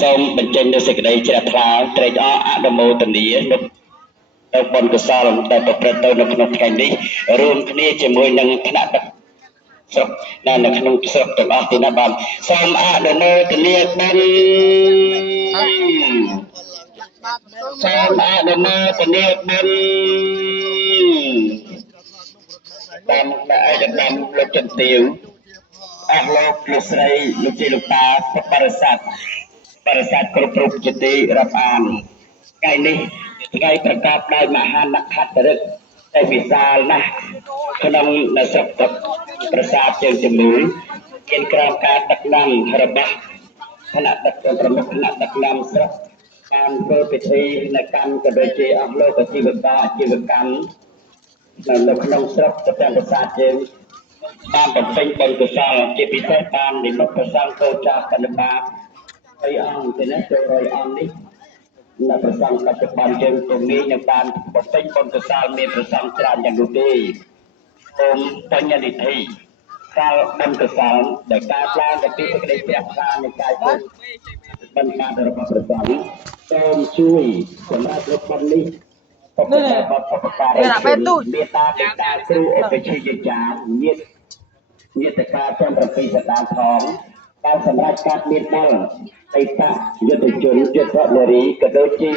សូមបញ្ចេញនូវសេចក្តីជ្រះថ្លាត្រេកអរអនុមោទនានៅបុណ្យកុសលដែលប្រព្រឹត្តទៅនៅក្នុងថ្ងៃនេះរួមគ្នាជាមួយនឹងថ្នាក់ដឹកស្រុកដែលនៅក្នុងស្រុកទាំងអស់ទីណាបាទសូមអនុមោទនាបុណ្យសូមអនុមោទនាបុណ្យតាមឯកឧត្តមលោកចន្ទទាវអស់លោកលោកស្រីលោកជ័យលោកតាបរិស័ទគ្រប់រូបជាទីរាប់អានថ្ងៃនេះថ្ងៃប្រកបដោយមហានខត្តឫទ្ធិតែវិសាលណាស់ក្នុងស្រុកទឹកប្រាសាទជើងជំនួយមានក្រមការដឹកនាំរបស់គណៈដឹកប្រមុខគណៈដឹកនាំស្រុកបានធ្វើពិធីនៅកម្មក៏ដូចជាអស់លោកអាជីវកម្មនៅក្នុងស្រុកទៅទាំងប្រាសាទជើងបានបំពេញបុណ្យកុសលជាពិសេសបាននិមិត្តប្រសង្ឃចូលចាបបណ្ឌបាត3អង្គទេណាចូល100អង្គនេះនៅប្រសង្ឃបច្ចុប្បន្នយើងពុំមាននឹងបានបំពេញបុណ្យកុសលមានប្រសង្ឃច្រើនយ៉ាងនោះទេសូមបញ្ញនិធិកាលបុណ្យកុសលដែលការឡើងទៅពីសេចក្តីជ្រះថ្លានៃកាយចិត្តបណ្ឌបាតរបស់ព្រះសង្ឃសូមជួយសម្រាប់លោកបុណ្យនេះបបការីមេត្តាបិតាគ្រូឧបជាចារ្យញាតិការទាំង7សតាផងដែលសម្រាប់ការមានដល់បេតយុទ្ធជនយុទ្ធនារីក៏ដូចជា